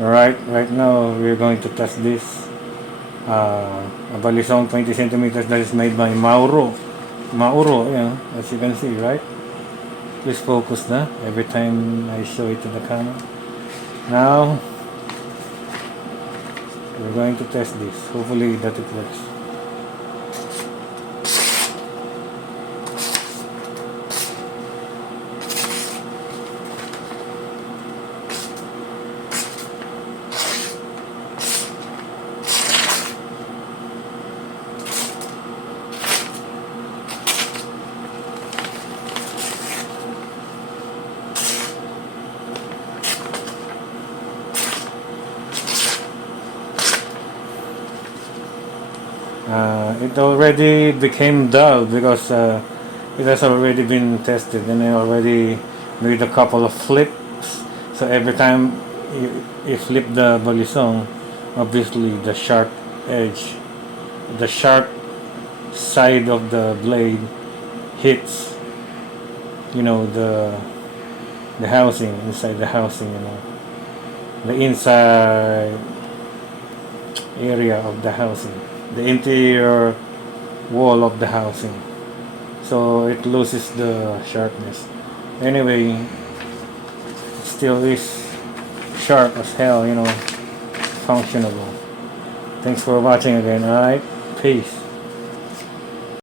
Alright, right now we're going to test this a Balisong 20 centimeters that is made by Mauro, yeah, as you can see, right? Please focus na every time I show it to the camera. Now we're going to test this. Hopefully that it works. It already became dull because it has already been tested and I already made a couple of flips. So every time you flip the balisong, obviously the sharp edge, the sharp side of the blade hits, the housing, inside the housing, the inside area of the housing, the interior wall of the housing, so it loses the sharpness. Anyway, it still is sharp as hell, functionable. Thanks for watching again. Alright, peace.